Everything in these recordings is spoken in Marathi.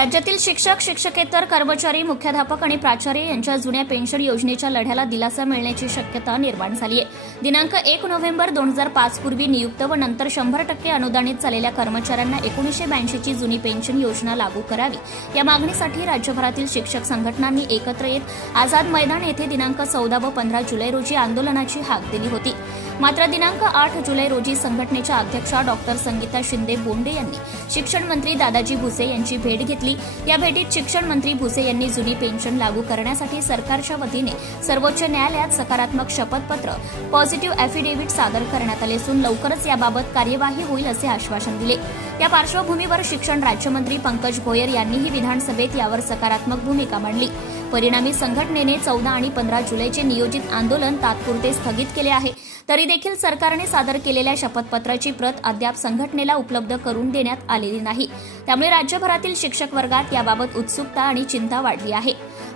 राज्यातील शिक्षक, शिक्षकेतर कर्मचारी, मुख्याध्यापक आणि प्राचार्य यांच्या जुन्या पेन्शन योजनेच्या लढ्याला दिलासा मिळण्याची शक्यता निर्माण झाली आहे। दिनांक 1 नोव्हेंबर 2005 पूर्वी नियुक्त व नंतर 100% अनुदानित झालेल्या कर्मचाऱ्यांना 1982 ची जुनी पेन्शन योजना लागू करावी या मागणीसाठी राज्यभरातील शिक्षक संघटनांनी एकत्र येत आझाद मैदान येथे दिनांक 14 व 15 जुलै रोजी आंदोलनाची हाक दिली होती। मात्र दिनांक 8 जुलै रोजी संघटनेच्या अध्यक्षा डॉक्टर संगीता शिंदे बोंडे यांनी शिक्षण मंत्री दादाजी भुसे यांची भेट घेतली। या भेटीत शिक्षण मंत्री भुसे यांनी जुनी पेन्शन लागू करण्यासाठी सरकारच्या वतीने सर्वोच्च न्यायालयात सकारात्मक शपथपत्र पॉझिटिव्ह ॲफिडेव्हिट सादर करण्यात आले असून लवकरच याबाबत कार्यवाही होईल असे आश्वासन दिले। या पार्श्वभूमीवर शिक्षण राज्यमंत्री पंकज भोयर यांनीही विधानसभेत यावर सकारात्मक भूमिका मांडली। परिणामी संघटनेने 14 आणि 15 जुलैचे नियोजित आंदोलन तात्पुरते स्थगित केले आहे। तरी देखील सरकारने सादर केलेल्या शपथपत्राची प्रत अद्याप संघटनेला उपलब्ध करून देण्यात आलेली नाही। त्यामुळे राज्यभरातील शिक्षक वर्गात याबाबत उत्सुकता आणि चिंता वाढली आहे।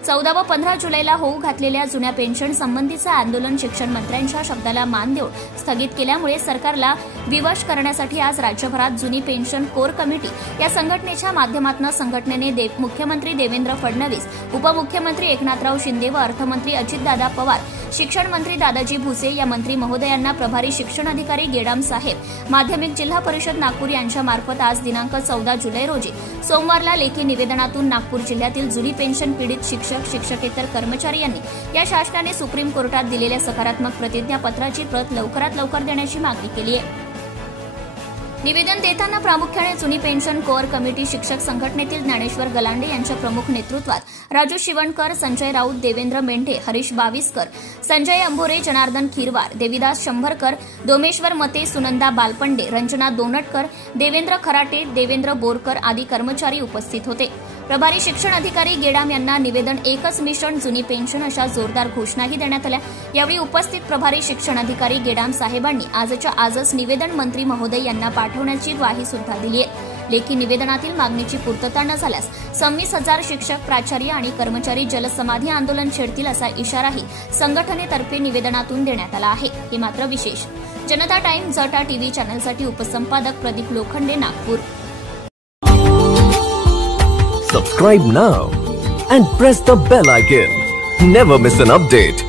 14 व 15 जुलैला होऊ घातलेल्या जुन्या पेन्शन संबंधीचे आंदोलन शिक्षण मंत्र्यांच्या शब्दाला मान देऊन स्थगित केल्यामुळे सरकारला विवश करण्यासाठी आज राज्यभरात जुनी पेन्शन कोर कमिटी या संघटनेच्या माध्यमातून संघटनेने मुख्यमंत्री देवेंद्र फडणवीस, उपमुख्यमंत्री एकनाथराव शिंदे व अर्थमंत्री अजितदादा पवार, शिक्षण मंत्री दादाजी भुसे या मंत्री महोदयांना प्रभारी शिक्षण अधिकारी गेडाम साहेब, माध्यमिक जिल्हा परिषद नागपूर यांच्या मार्फत आज दिनांक 14 जुलै रोजी सोमवारला लेखी निवेदनातून नागपूर जिल्ह्यातील जुनी पेन्शन पीडित शिक्षक, शिक्षकेतर कर्मचारी यांनी या शासनाने सुप्रीम कोर्टात दिलेल्या सकारात्मक प्रतिज्ञापत्राची प्रत लवकरात लवकर देण्याची मागणी केली आहे। निवेदन देताना प्रामुख्याने जुनी पेन्शन कोअर कमिटी शिक्षक संघटनेतील ज्ञानेश्वर गलांडे यांच्या प्रमुख नेतृत्वात राजू शिवणकर, संजय राऊत, देवेंद्र मेंढे, हरीश बाविस्कर, संजय अंभोरे, जनार्दन खिरवार, देविदास शंभरकर, दोमेश्वर मते, सुनंदा बालपंडे, रंजना दोनटकर, देवेंद्र खराटे, देवेंद्र बोरकर आदी कर्मचारी उपस्थित होते। प्रभारी शिक्षण अधिकारी गेडाम यांना निवेदन एकच मिशन जुनी पेन्शन अशा जोरदार घोषणाही देण्यात आल्या। यावेळी उपस्थित प्रभारी शिक्षण अधिकारी गेडाम साहेबांनी आजच्या आजच निवेदन मंत्री महोदय यांना पाठवण्याची ग्वाही सुद्धा दिली आहे। लेखी निवेदनातील मागणीची पूर्तता न झाल्यास 26,000 शिक्षक, प्राचार्य आणि कर्मचारी जलसमाधी आंदोलन छेडतील असा इशाराही संघटनेतर्फे निवेदनातून देण्यात आला आहे। हे मात्र विशेष। जनता टाइम जटा टीव्ही चॅनलसाठी उपसंपादक Pradeep Lokhande, Nagpur. Subscribe now and press the bell icon. Never miss an update.